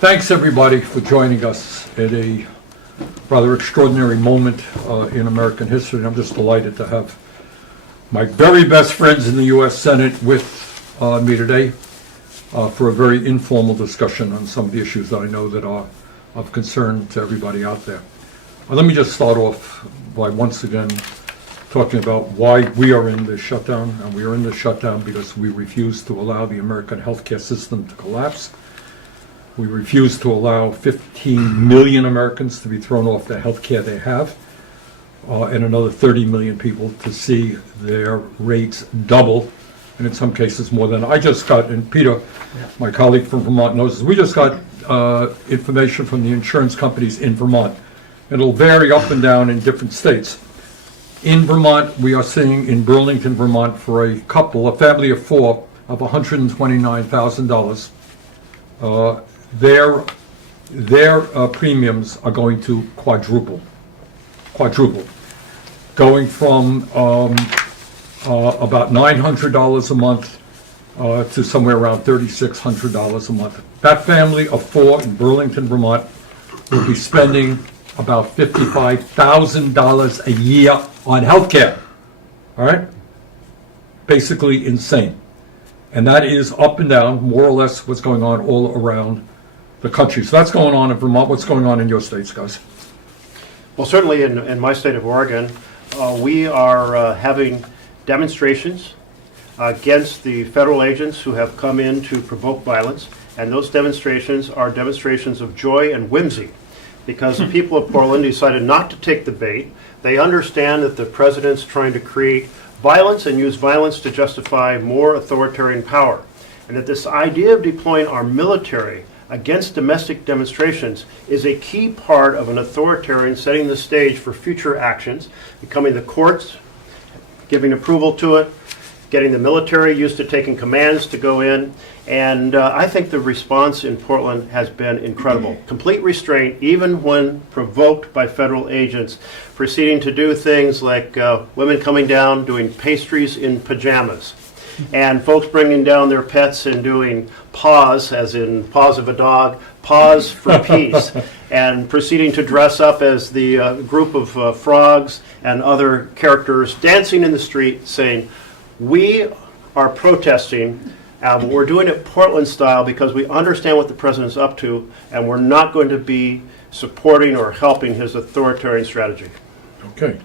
Thanks everybody for joining us at a rather extraordinary moment in American history. And I'm just delighted to have my very best friends in the U.S. Senate with me today for a very informal discussion on some of the issues that I know that are of concern to everybody out there. Let me just start off by once again talking about why we are in this shutdown. And we are in this shutdown because we refuse to allow the American healthcare system to collapse. We refuse to allow 15 million Americans to be thrown off the health care they have, and another 30 million people to see their rates double, and in some cases more than. I just got, and Peter, my colleague from Vermont knows this, we just got information from the insurance companies in Vermont. It'll vary up and down in different states. In Vermont, we are seeing in Burlington, Vermont, for a couple, a family of four, of $129,000. Their premiums are going to quadruple, going from about $900 a month to somewhere around $3,600 a month. That family of four in Burlington, Vermont, will be spending about $55,000 a year on health care. All right? Basically insane. And that is up and down, more or less, what's going on all around the country. So that's going on in Vermont. What's going on in your states, guys? Well, certainly in my state of Oregon, we are having demonstrations against the federal agents who have come in to provoke violence. And those demonstrations are demonstrations of joy and whimsy, because the people of Portland decided not to take the bait. They understand that the president's trying to create violence and use violence to justify more authoritarian power, and that this idea of deploying our military against domestic demonstrations is a key part of an authoritarian setting the stage for future actions, becoming the courts, giving approval to it, getting the military used to taking commands to go in. And I think the response in Portland has been incredible. Complete restraint, even when provoked by federal agents, proceeding to do things like women coming down doing pastries in pajamas, and folks bringing down their pets and doing paws, as in paws of a dog, paws for peace, and proceeding to dress up as the group of frogs and other characters dancing in the street saying, we are protesting. We're doing it Portland style because we understand what the president's up to, and we're not going to be supporting or helping his authoritarian strategy. Okay.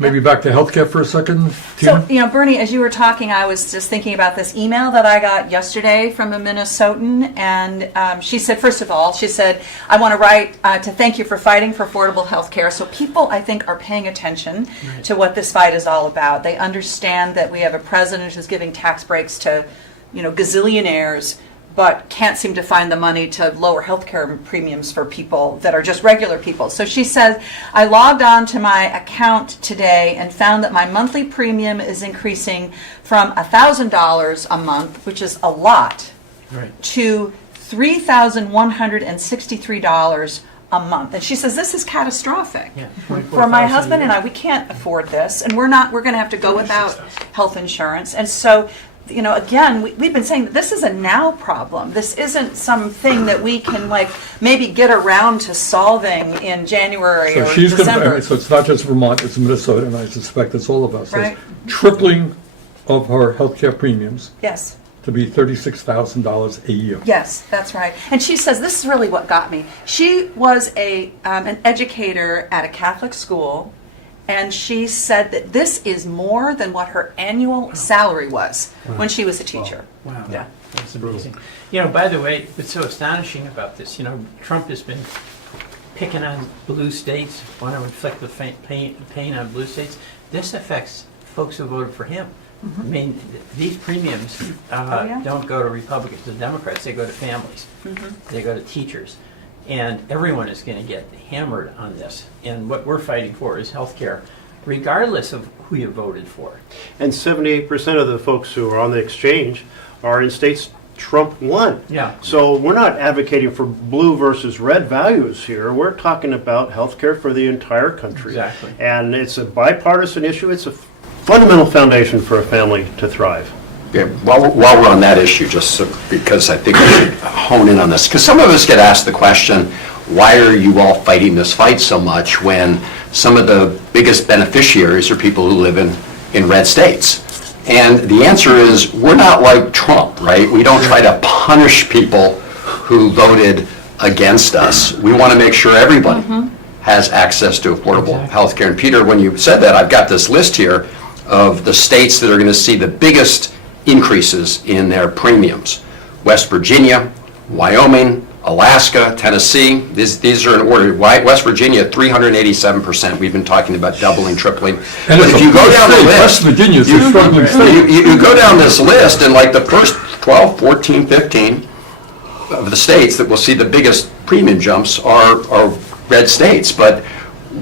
Maybe back to healthcare for a second, So, Tina? Bernie, as you were talking, I was just thinking about this email that I got yesterday from a Minnesotan, and she said, first of all, she said, I want to write to thank you for fighting for affordable health care. So people, I think, are paying attention to what this fight is all about. They understand that we have a president who's giving tax breaks to, gazillionaires, but can't seem to find the money to lower healthcare premiums for people that are just regular people. So she says, I logged on to my account today and found that my monthly premium is increasing from $1,000 a month, which is a lot, to $3,163 a month. And she says, this is catastrophic. Yeah, for my husband and I, we can't afford this, and we're going to have to go without health insurance. And so, again, we've been saying that this is a now problem. This isn't something that we can maybe get around to solving in January or December. So it's not just Vermont, it's Minnesota, and I suspect it's all of us. Right. Tripling of her healthcare premiums. Yes. To be $36,000 a year. Yes, that's right. And she says, this is really what got me. She was an educator at a Catholic school, and she said that this is more than what her annual salary was when she was a teacher. Wow. Yeah. That's amazing. By the way, what's so astonishing about this, Trump has been picking on blue states, want to inflict the pain on blue states. This affects folks who voted for him. Mm-hmm. I mean, these premiums don't go to Republicans and Democrats. They go to families. Mm-hmm. They go to teachers. And everyone is going to get hammered on this. And what we're fighting for is health care, regardless of who you voted for. And 78% of the folks who are on the exchange are in states Trump won. Yeah. So we're not advocating for blue versus red values here. We're talking about health care for the entire country. Exactly. And it's a bipartisan issue. It's a fundamental foundation for a family to thrive. Yeah, while we're on that issue, because I think we should hone in on this, because some of us get asked the question, why are you all fighting this fight so much when some of the biggest beneficiaries are people who live in red states? And the answer is, we're not like Trump, right? We don't try to punish people who voted against us. We want to make sure everybody has access to affordable health care. And Peter, when you said that, I've got this list here of the states that are going to see the biggest increases in their premiums. West Virginia, Wyoming, Alaska, Tennessee, these are in order. West Virginia, 387%. We've been talking about doubling, tripling. And But if you go down the West list, Virginia's a struggling state. you go down this list, and like the first 12, 14, 15 of the states that will see the biggest premium jumps are red states. But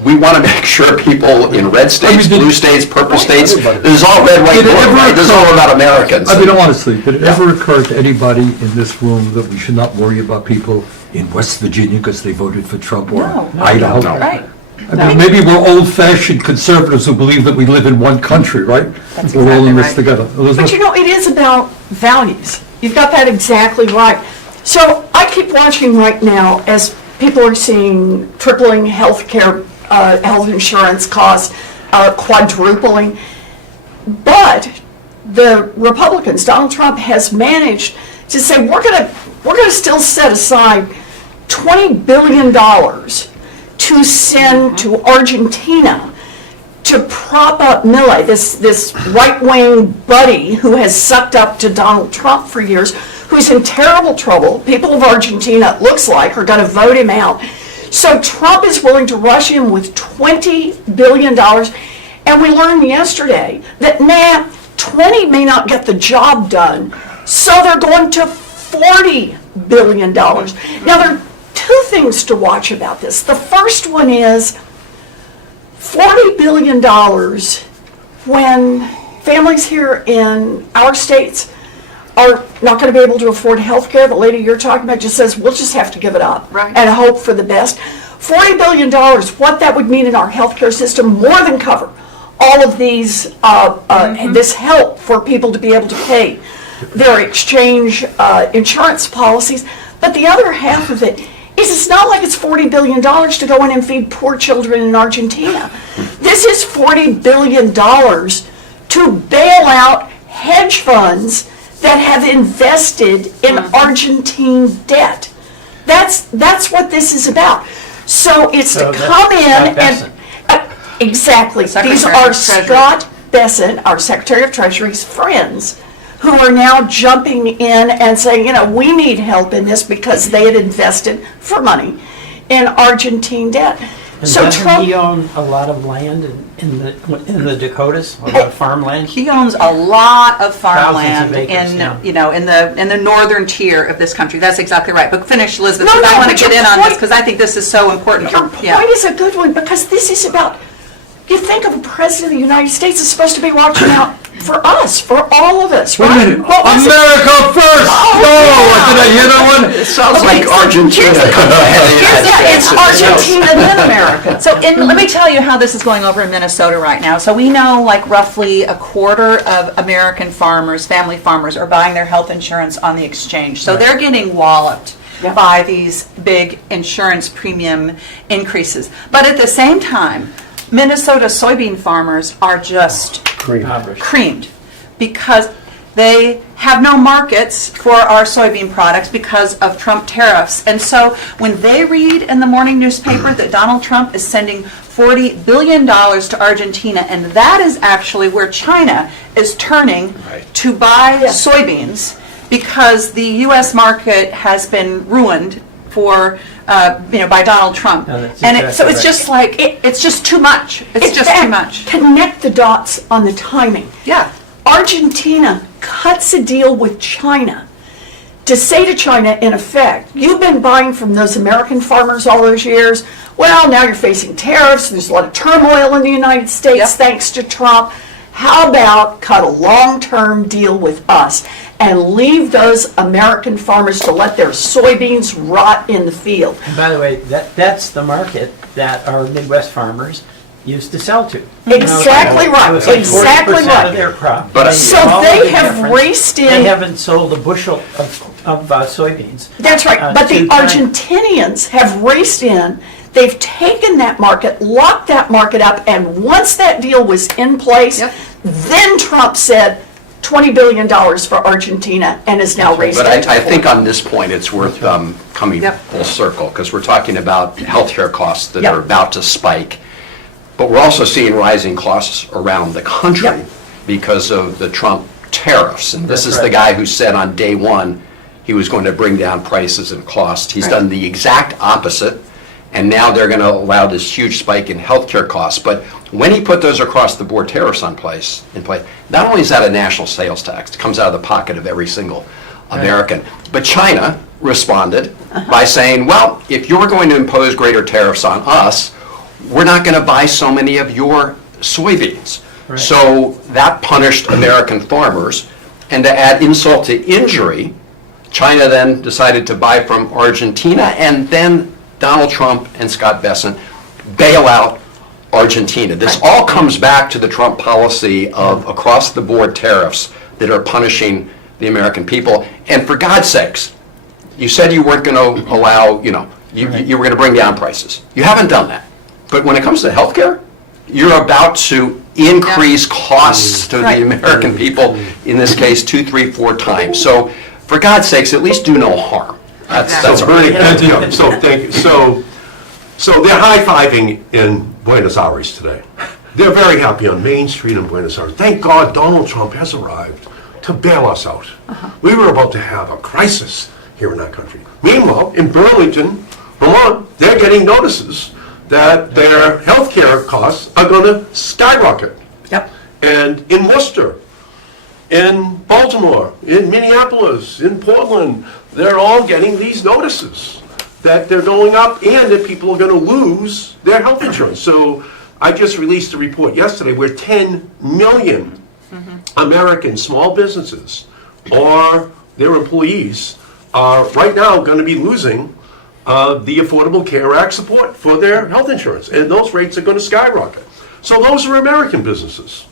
we want to make sure people in red states, blue states, purple states, this is all red, white, blue, right? This is all about Americans. I mean, honestly, did it ever occur to anybody in this room that we should not worry about people in West Virginia because they voted for Trump or No. Idaho? No. Right. I mean, maybe we're old-fashioned conservatives who believe that we live in one country, right? That's We're all in exactly this right. together. But you know, it is about values. You've got that exactly right. So I keep watching right now as people are seeing tripling healthcare, health insurance costs, quadrupling. But the Republicans, Donald Trump has managed to say we're gonna still set aside $20 billion to send to Argentina to prop up Milei, this right-wing buddy who has sucked up to Donald Trump for years, who's in terrible trouble. People of Argentina, it looks like, are going to vote him out. So Trump is willing to rush him with $20 billion. And we learned yesterday that, 20 may not get the job done. So they're going to $40 billion. Now, there are two things to watch about this. The first one is $40 billion when families here in our states are not going to be able to afford health care. The lady you're talking about just says, we'll just have to give it up and hope for the best. $40 billion, what that would mean in our health care system, more than cover all of these, this help for people to be able to pay their exchange insurance policies. But the other half of it is it's not like it's $40 billion to go in and feed poor children in Argentina. This is $40 billion to bail out hedge funds that have invested in Argentine debt. That's what this is about. So it's So to that's come in Scott and exactly. These Secretary are of Treasury. Scott Bessent, our Secretary of Treasury's friends, who are now jumping in and saying, we need help in this because they had invested for money in Argentine debt. And So doesn't Trump, he own a lot of land in the Dakotas, a lot of farmland? He owns a lot of farmland Thousands of acres, in the northern tier of this country. That's exactly right. But finish, Elizabeth, No, because I no, want but to get your in on this point- because I think this is so important. your point is a good one because this is about, you think of a president of the United States is supposed to be watching out for us, for all of us, Wait a right? minute, What was it? America first! Oh, No, yeah. did I hear that one? It sounds Okay, like so Argentina here's the- comes ahead of the United Yeah, States. it's Argentina then America. So let me tell you how this is going over in Minnesota right now. So we know like roughly a quarter of American farmers, family farmers, are buying their health insurance on the exchange. So they're getting walloped Yeah. by these big insurance premium increases. But at the same time, Minnesota soybean farmers are just Impoverished. creamed because they have no markets for our soybean products because of Trump tariffs. And so when they read in the morning newspaper that Donald Trump is sending $40 billion to Argentina, and that is actually where China is turning to buy soybeans because the U.S. market has been ruined for, by Donald Trump. No, that's And so it's exactly just like, it's just too much. It's In just fact, too much. Connect the dots on the timing. Yeah. Argentina cuts a deal with China to say to China, in effect, you've been buying from those American farmers all those years. Well, now you're facing tariffs. There's a lot of turmoil in the United States Yep. thanks to Trump. How about cut a long-term deal with us and leave those American farmers to let their soybeans rot in the field? And by the way, that's the market that our Midwest farmers used to sell to. Exactly right, It was like exactly 40% right. of their crop. But- So all they of the have difference. raced in- They haven't sold a bushel of soybeans. That's right, but the to China. Argentinians have raced in, they've taken that market, locked that market up, and once that deal was in place, Yep. then Trump said $20 billion for Argentina and is now raised But it to I think 40. on this point, it's worth coming Yep. full circle, because we're talking about healthcare costs that Yep. are about to spike. But we're also seeing rising costs around the country Yep. because of the Trump tariffs. And this That's is the right. guy who said on day one he was going to bring down prices and costs. He's Right. done the exact opposite, and now they're going to allow this huge spike in healthcare costs. But when he put those across-the-board tariffs in place, not only is that a national sales tax, it comes out of the pocket of every single American, but China responded by saying, well, if you're going to impose greater tariffs on us, we're not going to buy so many of your soybeans. Right. So that punished American farmers. And to add insult to injury, China then decided to buy from Argentina, and then Donald Trump and Scott Bessent bail out Argentina. This all comes back to the Trump policy of across-the-board tariffs that are punishing the American people. And for God's sakes, you said you weren't going to allow, you were going to bring down prices. You haven't done that. But when it comes to healthcare, you're about to increase costs to Right. the American people, in this case, 2, 3, 4 times. So for God's sakes, at least do no harm. That's So all. Bernie, so thank you. So they're high-fiving in Buenos Aires today. They're very happy on Main Street in Buenos Aires. Thank God Donald Trump has arrived to bail us out. We were about to have a crisis here in our country. Meanwhile, in Burlington, Vermont, they're getting notices that their health care costs are going to skyrocket. Yep. And in Worcester, in Baltimore, in Minneapolis, in Portland, they're all getting these notices that they're going up and that people are going to lose their health insurance. So I just released a report yesterday where 10 million American small businesses or their employees are right now going to be losing the Affordable Care Act support for their health insurance. And those rates are going to skyrocket. So those are American businesses.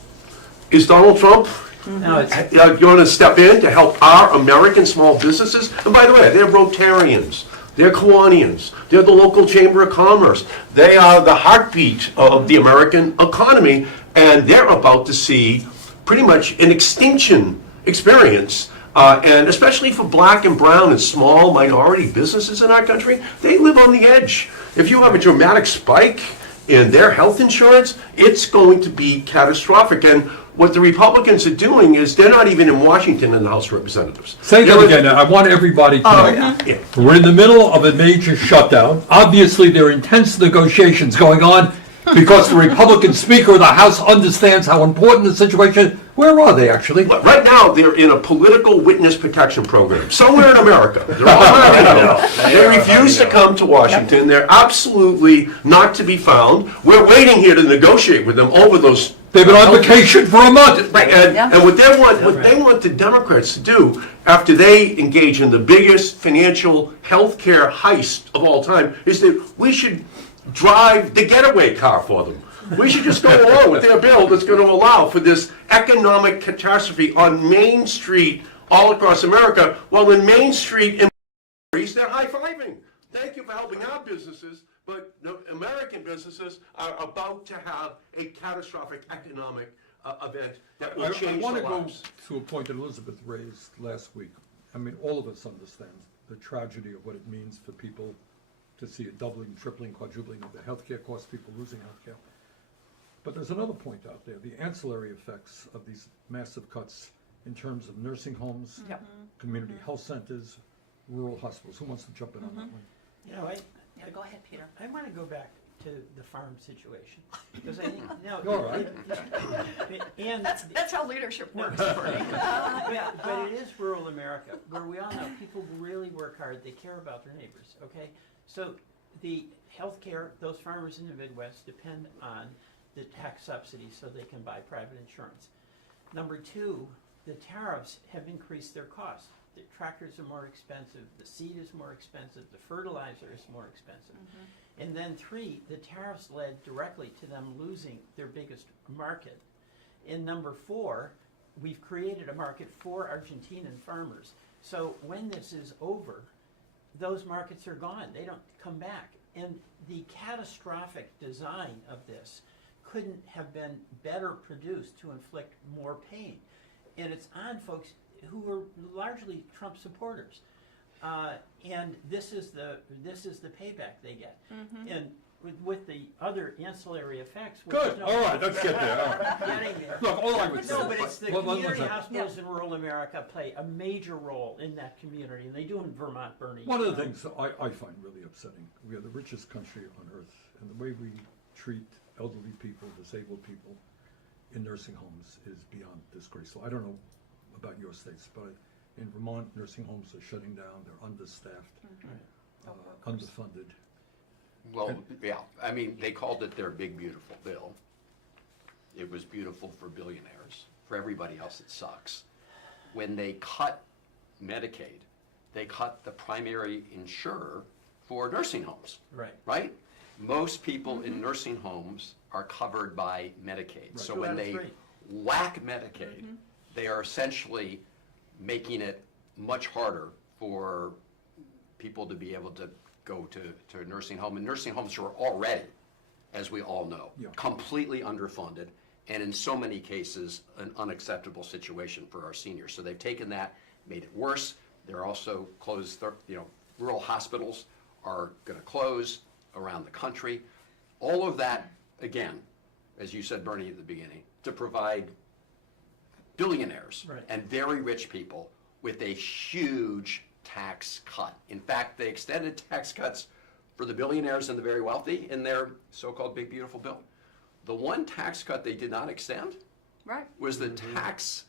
Is Donald Trump No, it's, going to step in to help our American small businesses? And by the way, they're Rotarians, they're Kiwanians, they're the local Chamber of Commerce. They are the heartbeat of the American economy, and they're about to see pretty much an extinction experience. And especially for black and brown and small minority businesses in our country, they live on the edge. If you have a dramatic spike in their health insurance, it's going to be catastrophic. And what the Republicans are doing is they're not even in Washington in the House of Representatives. Say that They're- again, I want everybody to Oh, know. yeah. Yeah. We're in the middle of a major shutdown. Obviously, there are intense negotiations going on because the Republican Speaker of the House understands how important the situation is. Where are they, actually? But right now, they're in a political witness protection program somewhere in America. They're all around. They refuse to come to Washington. They're absolutely not to be found. We're waiting here to negotiate with them over those. They've been on vacation for a month. And, Yeah. and what they want the Democrats to do after they engage in the biggest financial healthcare heist of all time is that we should drive the getaway car for them. We should just go along with their bill that's going to allow for this economic catastrophe on Main Street all across America, while in Main Street in they're high-fiving. Thank you for helping our businesses, but the American businesses are about to have a catastrophic economic event that will I change want to their go lives. to a point that Elizabeth raised last week. I mean, all of us understand the tragedy of what it means for people to see a doubling, tripling, quadrupling of the healthcare costs, people losing healthcare. But there's another point out there, the ancillary effects of these massive cuts in terms of nursing homes, community health centers, rural hospitals. Who wants to jump in on that one? you know, Yeah, go ahead, Peter. I want to go back to the farm situation because I think no. All right. And That's how leadership works. yeah, but it is rural America where we all know people really work hard. They care about their neighbors. Okay, so the healthcare, those farmers in the Midwest depend on the tax subsidies so they can buy private insurance. Number two, the tariffs have increased their cost. the tractors are more expensive, the seed is more expensive, the fertilizer is more expensive. And then 3, the tariffs led directly to them losing their biggest market. And number 4, we've created a market for Argentinian farmers. So when this is over, those markets are gone. They don't come back. And the catastrophic design of this couldn't have been better produced to inflict more pain. And it's on folks who are largely Trump supporters. And this is the payback they get. And with the other ancillary effects. which Good, no- all right, let's get there, all right. Getting there. Look, all I would say. No, but it's the Well, community listen, hospitals in rural America play a major role in that community, and they do in Vermont, Bernie. One of the things that I find really upsetting, we are the richest country on earth, and the way we treat elderly people, disabled people in nursing homes is beyond disgraceful. I don't know about your states, but in Vermont, nursing homes are shutting down, they're understaffed, underfunded. Well, yeah, I mean, they called it their big beautiful bill. It was beautiful for billionaires. For everybody else, it sucks. When they cut Medicaid, they cut the primary insurer for nursing homes. Right. Right? Most people in nursing homes are covered by Medicaid. So 2 when out of they 3. whack Medicaid, they are essentially making it much harder for people to be able to go to a nursing home. And nursing homes are already, as we all know, Yeah. completely underfunded, and in so many cases, an unacceptable situation for our seniors. So they've taken that, made it worse. They're also closed, rural hospitals are going to close around the country. All of that, again, as you said, Bernie, at the beginning, to provide billionaires Right. and very rich people with a huge tax cut. In fact, they extended tax cuts for the billionaires and the very wealthy in their so-called big beautiful bill. The one tax cut they did not extend Right. was the tax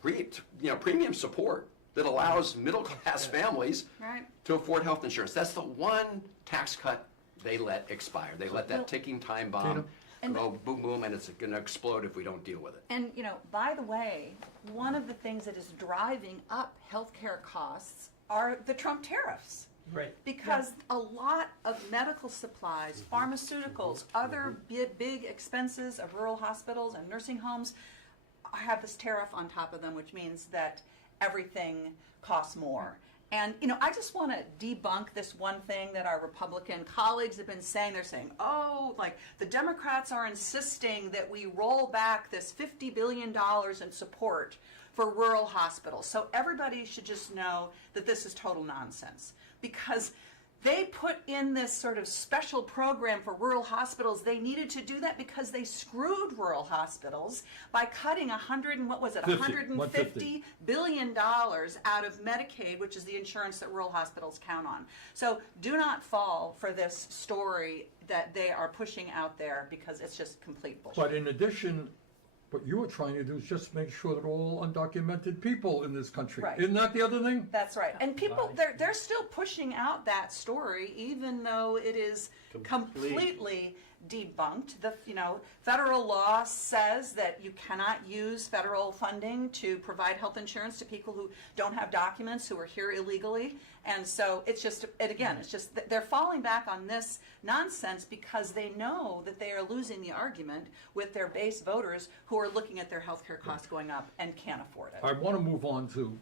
premium support that allows middle-class families Right. to afford health insurance. That's the one tax cut they let expire. They let that ticking time bomb And- go boom, boom, and it's going to explode if we don't deal with it. And, by the way, one of the things that is driving up healthcare costs are the Trump tariffs. Right. Because a lot of medical supplies, pharmaceuticals, other big expenses of rural hospitals and nursing homes have this tariff on top of them, which means that everything costs more. And, I just want to debunk this one thing that our Republican colleagues have been saying. They're saying, the Democrats are insisting that we roll back this $50 billion in support for rural hospitals. So everybody should just know that this is total nonsense. Because they put in this sort of special program for rural hospitals. They needed to do that because they screwed rural hospitals by cutting $150 billion out of Medicaid, which is the insurance that rural hospitals count on. So do not fall for this story that they are pushing out there, because it's just complete bullshit. But in addition, what you were trying to do is just make sure that all undocumented people in this country. Right. Isn't that the other thing? That's right. And people, they're still pushing out that story, even though it is completely debunked. The federal law says that you cannot use federal funding to provide health insurance to people who don't have documents, who are here illegally. And so it's just they're falling back on this nonsense because they know that they are losing the argument with their base voters who are looking at their health care costs going up and can't afford it. I want to move on to,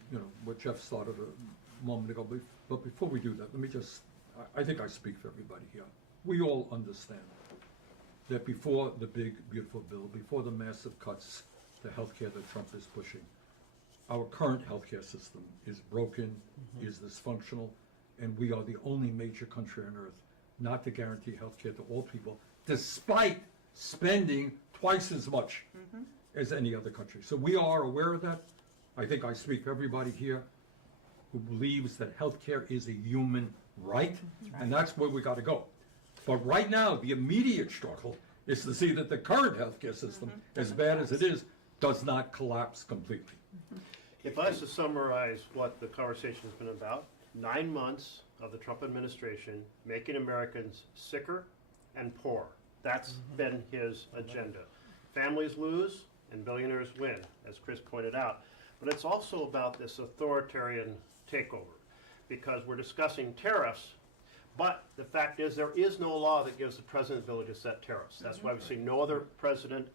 what Jeff started a moment ago, but before we do that, let me I think I speak for everybody here. We all understand that before the big, beautiful bill, before the massive cuts to healthcare that Trump is pushing, our current healthcare system is broken, is dysfunctional, and we are the only major country on earth not to guarantee healthcare to all people, despite spending twice as much as any other country. So we are aware of that. I think I speak for everybody here who believes that healthcare is a human right, and that's where we got to go. But right now, the immediate struggle is to see that the current healthcare system, as bad as it is, does not collapse completely. If I was to summarize what the conversation has been about, 9 months of the Trump administration making Americans sicker and poor. That's been his agenda. Families lose and billionaires win, as Chris pointed out. but it's also about this authoritarian takeover, because we're discussing tariffs, but the fact is there is no law that gives the president the ability to set tariffs. That's why we've seen no other president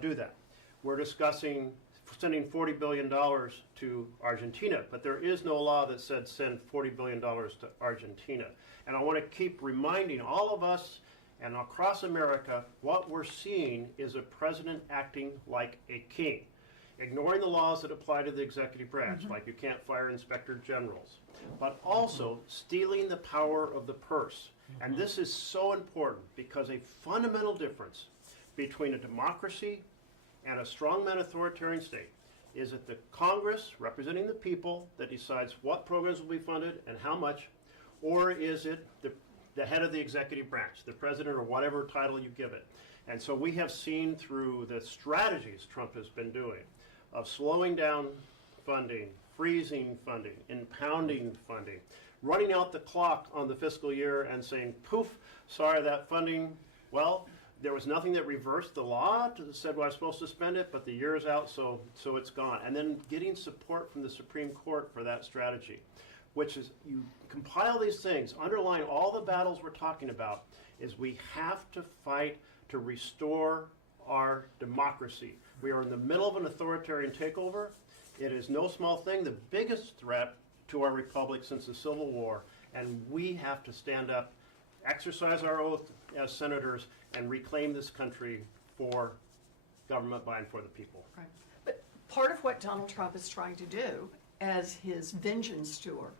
do that. We're discussing sending $40 billion to Argentina, but there is no law that said send $40 billion to Argentina. And I want to keep reminding all of us and across America, what we're seeing is a president acting like a king, ignoring the laws that apply to the executive branch, like you can't fire inspector generals, but also stealing the power of the purse. And this is so important because a fundamental difference between a democracy and a strongman authoritarian state is that the Congress, representing the people, that decides what programs will be funded and how much, or is it the head of the executive branch, the president or whatever title you give it. And so we have seen through the strategies Trump has been doing of slowing down funding, freezing funding, impounding funding, running out the clock on the fiscal year and saying, poof, sorry, that funding, well, there was nothing that reversed the law that said, well, I was supposed to spend it, but the year is out, so it's gone. And then getting support from the Supreme Court for that strategy, which is, you compile these things, underlying all the battles we're talking about, is we have to fight to restore our democracy. We are in the middle of an authoritarian takeover. It is no small thing, the biggest threat to our republic since the Civil War, and we have to stand up, exercise our oath as senators, and reclaim this country for government by and for the people. Right. But part of what Donald Trump is trying to do as his vengeance tour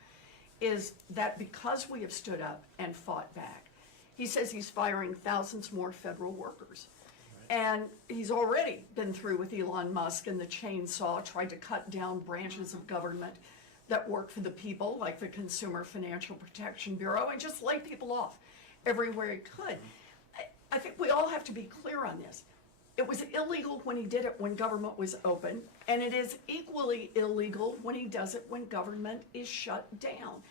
is that because we have stood up and fought back, he says he's firing thousands more federal workers. And he's already been through with Elon Musk and the chainsaw, tried to cut down branches of government that work for the people, like the Consumer Financial Protection Bureau, and just lay people off everywhere he could. I think we all have to be clear on this. It was illegal when he did it when government was open, and it is equally illegal when he does it when government is shut down.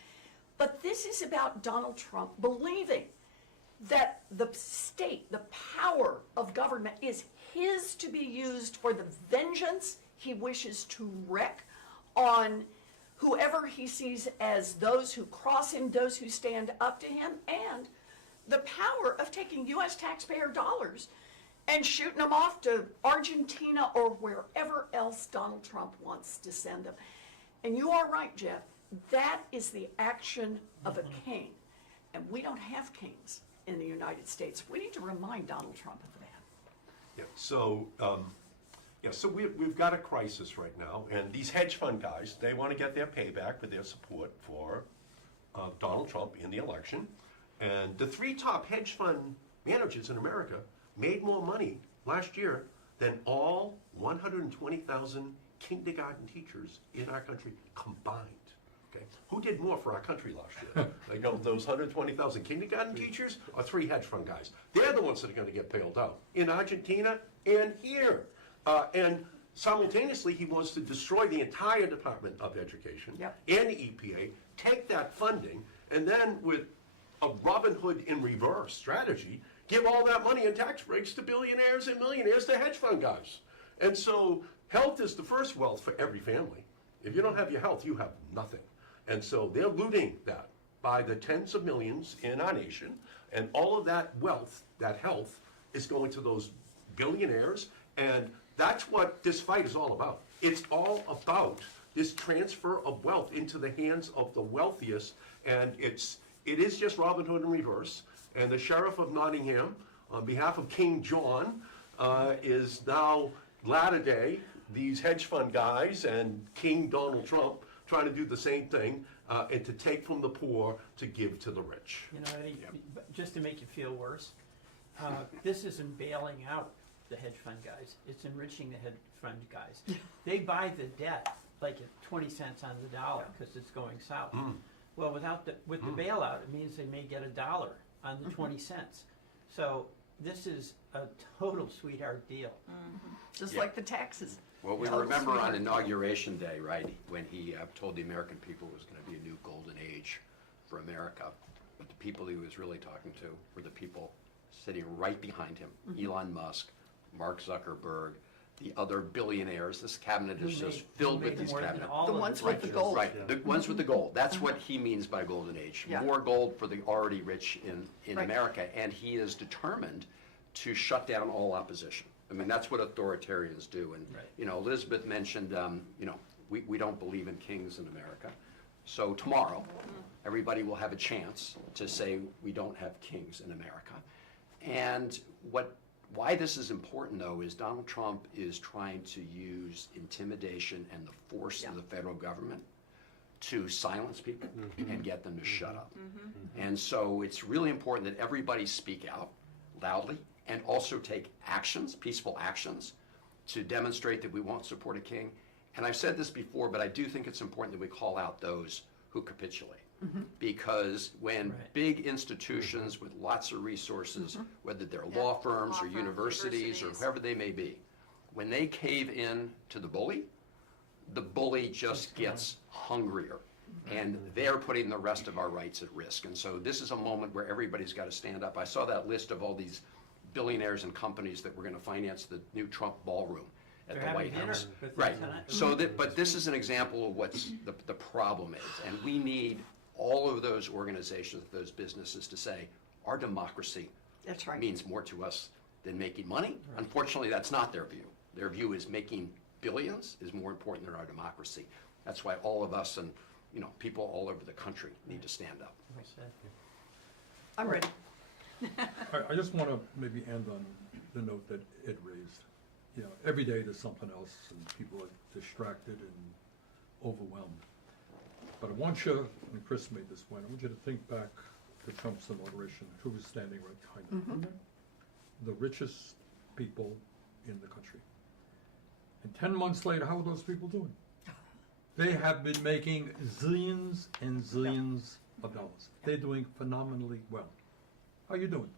But this is about Donald Trump believing that the state, the power of government is his to be used for the vengeance he wishes to wreak on whoever he sees as those who cross him, those who stand up to him, and the power of taking U.S. taxpayer dollars and shooting them off to Argentina or wherever else Donald Trump wants to send them. And you are right, Jeff. That is the action of a king. And we don't have kings in the United States. We need to remind Donald Trump of that. Yeah, so we've got a crisis right now, and these hedge fund guys, they want to get their payback for their support for Donald Trump in the election. And the three top hedge fund managers in America made more money last year than all 120,000 kindergarten teachers in our country combined. Okay, who did more for our country last year? Like, those 120,000 kindergarten teachers or three hedge fund guys? They're the ones that are going to get bailed out in Argentina and here. And simultaneously, he wants to destroy the entire Department of Education Yep. and the EPA, take that funding, and then with a Robin Hood in reverse strategy, give all that money in tax breaks to billionaires and millionaires, to hedge fund guys. And so health is the first wealth for every family. If you don't have your health, you have nothing. And so they're looting that by the tens of millions in our nation, and all of that wealth, that health, is going to those billionaires, and that's what this fight is all about. It's all about this transfer of wealth into the hands of the wealthiest, and it is just Robin Hood in reverse. And the Sheriff of Nottingham, on behalf of King John, is now latter-day these hedge fund guys and King Donald Trump trying to do the same thing, and to take from the poor to give to the rich. You know, Eddie, just to make you feel worse, this isn't bailing out the hedge fund guys. It's enriching the hedge fund guys. They buy the debt like at 20 cents on the dollar because it's going south. Well, with the bailout, it means they may get $1 on the 20 cents. So this is a total sweetheart deal. Just like the taxes. Well, we remember on Inauguration Day, right, when he told the American people it was going to be a new golden age for America. But the people he was really talking to were the people sitting right behind him, Elon Musk, Mark Zuckerberg, the other billionaires. This cabinet is just Who filled made with these more than cabinet. all The of ones the with the righteous. gold. Right, the ones with the gold. That's what he means by golden age. Yeah. More gold for the already rich in Right. America, and he is determined to shut down all opposition. I mean, that's what authoritarians do. And, Right. Elizabeth mentioned, we don't believe in kings in America. So tomorrow, everybody will have a chance to say we don't have kings in America. And why this is important, though, is Donald Trump is trying to use intimidation and the force of the federal government to silence people and get them to shut up. And so it's really important that everybody speak out loudly and also take actions, peaceful actions, to demonstrate that we won't support a king. And I've said this before, but I do think it's important that we call out those who capitulate. Because when Right. big institutions with lots of resources, whether they're law firms law or firms, universities or universities. whoever they may be, when they cave in to the bully just gets hungrier. And they're putting the rest of our rights at risk. And so this is a moment where everybody's got to stand up. I saw that list of all these billionaires and companies that were going to finance the new Trump ballroom at They're the having White dinner House. with them Right. tonight. So but this is an example of what's the problem is. And we need all of those organizations, those businesses to say, our democracy That's right. means more to us than making money. Unfortunately, that's not their view. Their view is making billions is more important than our democracy. That's why all of us and people all over the country need to stand up. Well said. I'm ready. I just want to maybe end on the note that Ed raised. Every day there's something else and people are distracted and overwhelmed. But I want you, and Chris made this point, I want you to think back to Trump's inauguration, who was standing right behind him. The richest people in the country. And 10 months later, how are those people doing? They have been making zillions and zillions of dollars. They're doing phenomenally well. How you doing?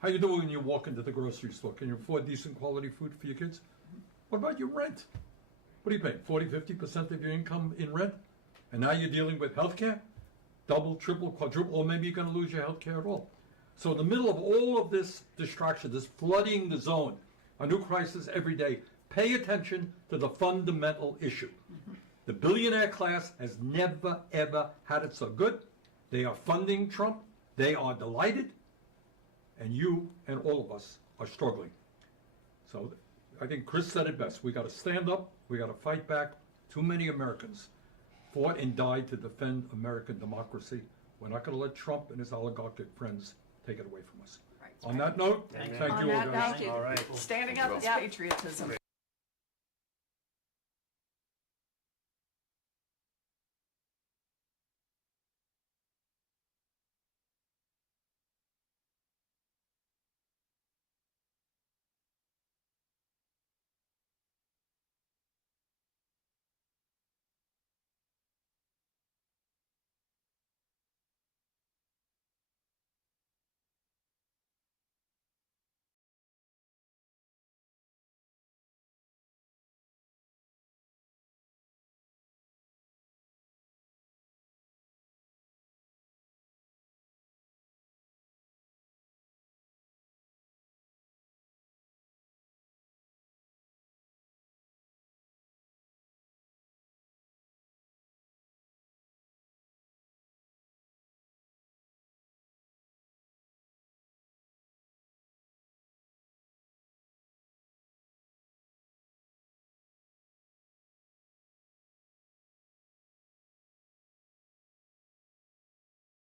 How you doing when you walk into the grocery store? Can you afford decent quality food for your kids? What about your rent? What are you paying? 40, 50% of your income in rent? And now you're dealing with health care? Double, triple, quadruple, or maybe you're going to lose your health care at all. So in the middle of all of this distraction, this flooding the zone, a new crisis every day, pay attention to the fundamental issue. The billionaire class has never, ever had it so good. They are funding Trump. They are delighted. And you and all of us are struggling. So I think Chris said it best. We got to stand up. We got to fight back. Too many Americans fought and died to defend American democracy. We're not going to let Trump and his oligarchic friends take it away from us. Right. On that note, Thank you. thank On you all that guys. note, All right. standing up is Yeah. patriotism.